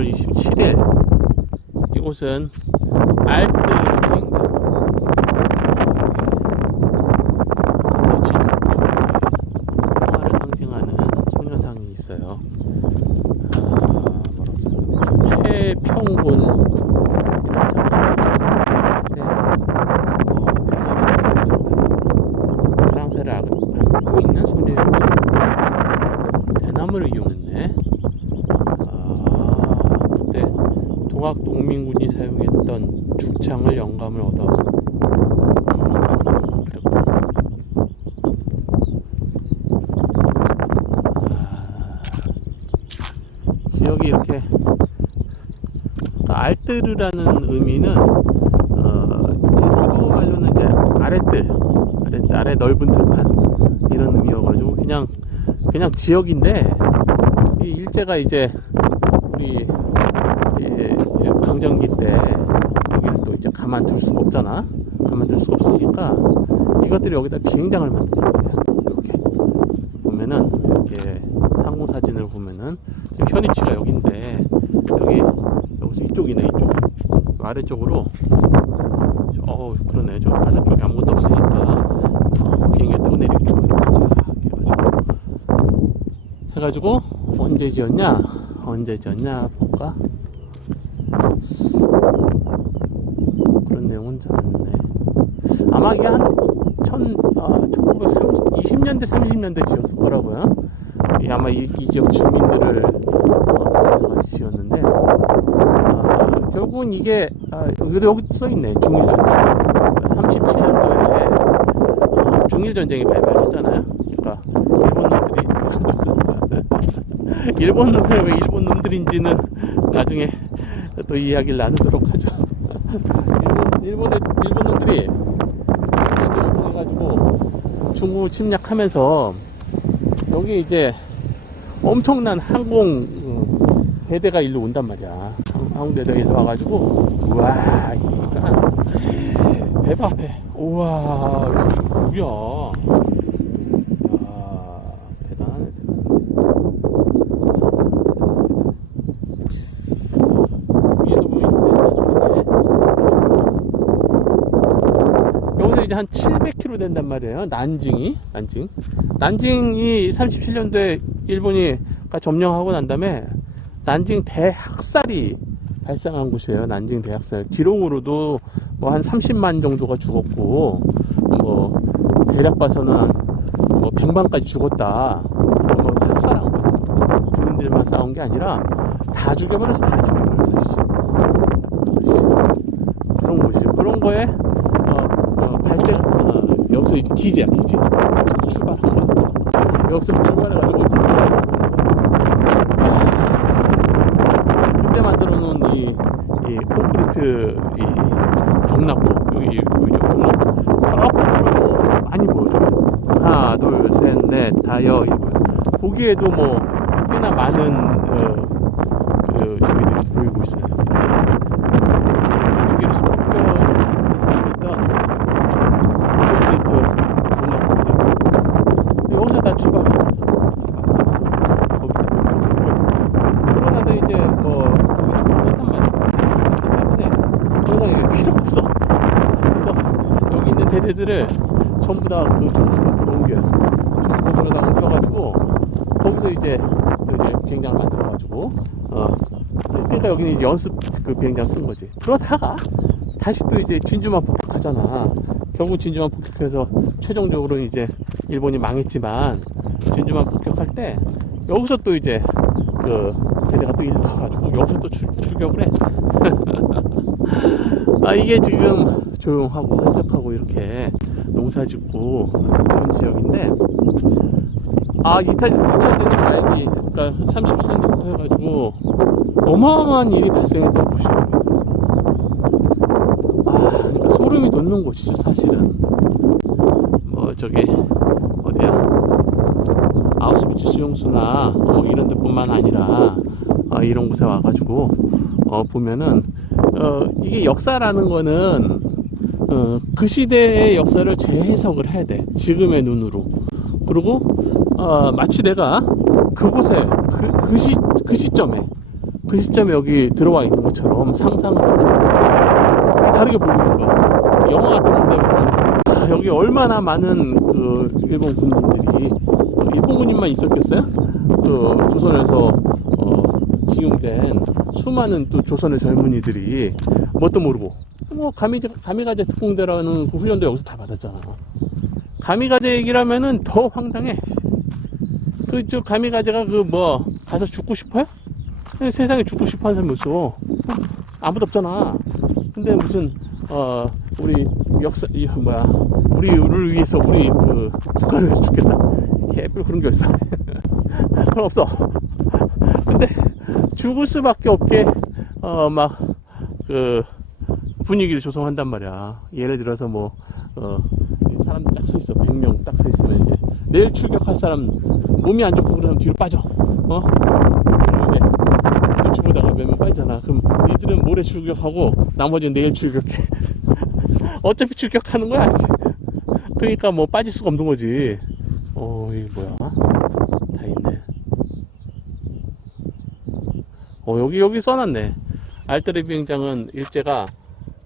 6월 27일 이곳은 알뜰 멋진 평화를 상징하는 소녀상이 있어요. 아, 작가가 그때 어, 있는 모습입니다. 대나무를 이용했네. 아, 그때 동학 농민군이 사용했던 죽창을 영감을 얻어. 아, 지역이 이렇게 알뜨르라는 의미는 어, 제주도 말로는 이제 아랫뜰, 아랫 아래 넓은 들판 이런 의미여가지고 그냥 그냥 지역인데 이 일제가 이제 우리 이 강점기 때 여기를 또 이제 가만둘 수가 없잖아. 가만둘 수가 없으니까 이것들이 여기다 비행장을 만든단 말이야. 이렇게 보면은 이렇게 상공 사진을 보면은 현위치가 여기인데 여기 여기서 이쪽이네 이쪽. 아래쪽으로 저- 어우 그러네. 저 바닥쪽에 아무것도 없으니까 어, 비행기 뜨고 내리고 쭉 이렇게 쫙 해가지고 해가지고 언제 지었냐? 언제 지었냐? 볼까 그런 내용은 잘 않네. 아마 이게 한 천, 아, 1920년대 30년대 지었을 거라고요. 이 아마 이, 이 지역 주민들을 어, 지었는데 아, 결국은 이게 아, 여기도 여기 써있네. 중일전쟁. 37년도에 어, 중일전쟁이 발발했잖아요. 그러니까 일본 놈들이 일본 놈이 왜 일본 놈들인지는 나중에 또 이야기를 나누도록 하죠 일본, 일본의, 일본 놈들이 통해가지고 중국을 침략하면서 여기 이제 엄청난 항공 어, 대대가 일로 온단 말이야. 항- 항공 대대가 일로 와가지고 우와 이가 배봐 배. 우와 이게 뭐야? 아 대단하네. 위에서 보면 이렇게 된다 소리네. 여기서 이제 한 700km 된단 말이에요. 난징이 난징. 난징이 37년도에 일본이 점령하고 난 다음에 난징 대학살이 발생한 곳이에요. 난징 대학살. 기록으로도 뭐 한 30만 정도가 죽었고, 뭐, 대략 봐서는 뭐 100만까지 죽었다. 뭐 학살한 거야. 군인들만 싸운 게 아니라 다 죽여버렸어. 다 죽여버렸어. 씨. 그런 곳이죠. 그런 거에, 여기서 이제 기지야, 기지. 여기서 출발한 거야. 여기서 출발해가지고 거야. 그때 만들어 놓은 이, 이 콘크리트 이 경납고 여기 보이죠 저 끝으로도 많이 보여줘요 하나 둘 셋 넷 다여 이거 보기에도 뭐 꽤나 많은 어, 그 저기들이 보이고 있어요 여기를 숲뼈 콘크리트 경납고들이 여기서 다 출발해요 그러나도 이제 뭐 했단 말이야. 때문에 그러다 이게 필요 없어. 그래서 여기 있는 대대들을 전부 다 그 중국으로 옮겨요. 중국으로 다 옮겨가지고 거기서 이제 또 이제 비행장을 만들어가지고 어 그러니까 여기는 연습 그 비행장 쓴 거지. 그러다가 다시 또 이제 진주만 폭격하잖아. 결국 진주만 폭격해서 최종적으로 이제 일본이 망했지만 진주만 폭격할 때 여기서 또 이제 그 걔네가 또 일로 와가지고 여기서 또 주, 추격을 해. 아 이게 지금 조용하고 한적하고 이렇게 농사 짓고 그런 지역인데 아 이탈 2차 대전 말기 그러니까 37년도부터 해가지고 어마어마한 일이 발생했던 곳이라고요. 아 그러니까 소름이 돋는 곳이죠 사실은. 뭐 저기 어디야 아우스비츠 수용소나 뭐 이런 데뿐만 아니라 어, 이런 곳에 와가지고 어, 보면은 어, 이게 역사라는 거는 어, 그 시대의 역사를 재해석을 해야 돼. 지금의 눈으로. 그리고 어, 마치 내가 그곳에 그, 그, 시, 그 시점에 그 시점에 여기 들어와 있는 것처럼 상상을 하고 다르게 보이는 거야. 영화 같은 건데 보면. 아, 여기 얼마나 많은 그 일본 군인들이 어, 일본 군인만 있었겠어요? 그 조선에서 어, 징용된 수많은 또 조선의 젊은이들이 뭣도 모르고 뭐 가미 가미가제 특공대라는 그 훈련도 여기서 다 받았잖아. 가미가제 얘기를 하면은 더 황당해. 그 저 가미가제가 그 뭐 가서 죽고 싶어요? 세상에 죽고 싶어 하는 사람이 없어. 아무도 없잖아. 근데 무슨 어 우리 역사 이 뭐야 우리를 위해서 우리 그 국가를 위해서 죽겠다. 개뿔 그런 게 있어. 그건 없어. 근데 죽을 수밖에 없게 어 막 그 분위기를 조성한단 말이야. 예를 들어서 뭐 어, 사람들 딱 서 있어. 100명 딱 서 있으면 이제 내일 출격할 사람 몸이 안 좋고 그러면 뒤로 빠져. 어? 눈치 보다가 몇 명 빠지잖아. 그럼 니들은 모레 출격하고 나머지는 내일 출격해. 어차피 출격하는 거야. 그러니까 뭐 빠질 수가 없는 거지. 어, 이게 뭐야? 다 있네. 어, 여기, 여기 써놨네. 알뜰리 비행장은 일제가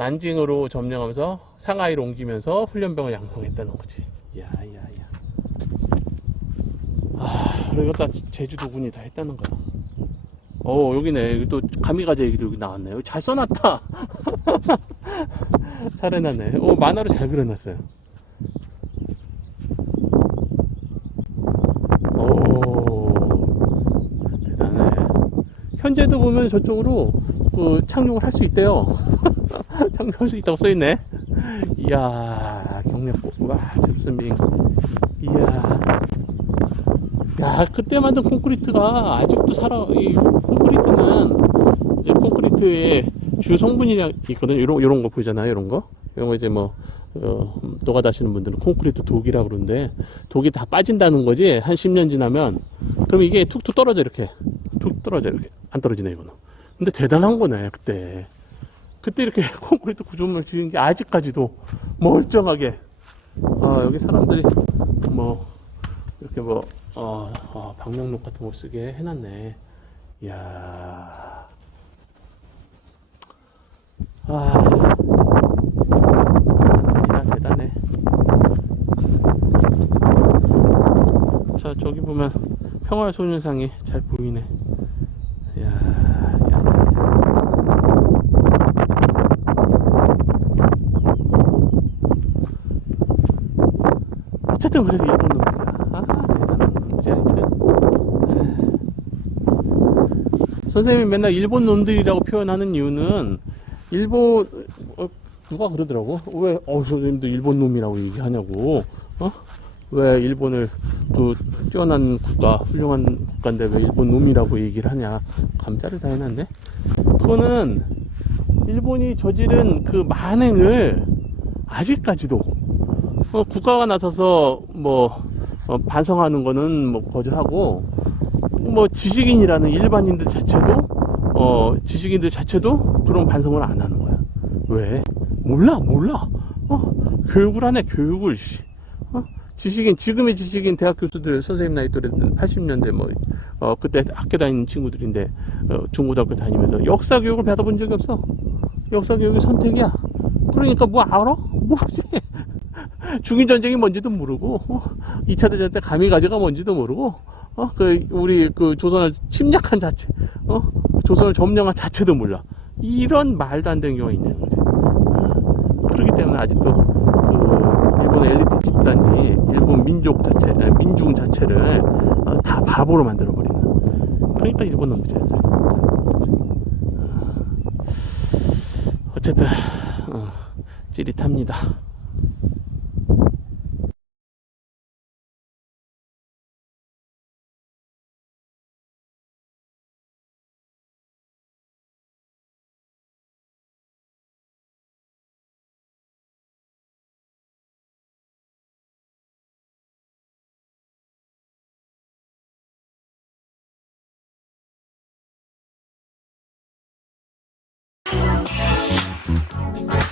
난징으로 점령하면서 상하이로 옮기면서 훈련병을 양성했다는 거지. 야, 야, 야. 아, 그리고 다 제주도군이 다 했다는 거야. 어, 여기네. 여기 또 가미가제 얘기도 여기 나왔네. 여기 잘 써놨다. 잘 해놨네. 어, 만화로 잘 그려놨어요. 오, 대단해. 현재도 보면 저쪽으로 그 착륙을 할 수 있대요. 착륙할 수 있다고 써있네. 이야, 경례포. 와, 제루섬빙. 이야. 야, 그때 만든 콘크리트가 아직도 살아, 이 콘크리트는 이제 콘크리트의 주 성분이 있거든요. 요런, 요런 거 보이잖아요. 요런 거. 요런 거 이제 뭐, 어, 노가다시는 분들은 콘크리트 독이라고 그러는데, 독이 다 빠진다는 거지. 한 10년 지나면. 그럼 이게 툭툭 떨어져, 이렇게. 툭 떨어져, 이렇게. 안 떨어지네, 이거는. 근데 대단한 거네, 그때. 그때 이렇게 콘크리트 구조물 지은 게 아직까지도 멀쩡하게. 아, 여기 사람들이 뭐, 이렇게 뭐, 어, 어, 방명록 같은 거 쓰게 해놨네. 이야. 아. 대단해. 자, 저기 보면 평화의 소년상이 잘 보이네. 이야, 야, 야, 야. 어쨌든 그래서 일본 놈들이야. 아, 대단한 놈들이야, 하여튼. 선생님이 맨날 일본 놈들이라고 표현하는 이유는 일본 어, 누가 그러더라고 왜 어, 선생님도 일본 놈이라고 얘기하냐고 어? 왜 일본을 그 뛰어난 국가 훌륭한 국가인데 왜 일본 놈이라고 얘기를 하냐 감자를 다 해놨네 그거는 일본이 저지른 그 만행을 아직까지도 어, 국가가 나서서 뭐 어, 반성하는 거는 뭐 거절하고 뭐 지식인이라는 일반인들 자체도 어 지식인들 자체도 그런 반성을 안 하는 거야. 왜? 몰라 몰라. 어 교육을 하네 교육을. 씨. 어 지식인 지금의 지식인 대학 교수들 선생님 나이 또래들 80년대 뭐 어 그때 학교 다니는 친구들인데 어, 중고등학교 다니면서 역사 교육을 받아본 적이 없어. 역사 교육이 선택이야. 그러니까 뭐 알아? 모르지. 중인 전쟁이 뭔지도 모르고 어? 2차 대전 때 가미가제가 뭔지도 모르고 어? 그 우리 그 조선을 침략한 자체 어? 조선을 점령한 자체도 몰라 이런 말도 안 되는 경우가 있는 거지 어. 그렇기 때문에 아직도 그 일본 엘리트 집단이 일본 민족 자체 민중 자체를 어, 다 바보로 만들어 버리는 그러니까 일본 놈들이야 어쨌든 어, 찌릿합니다 Bye.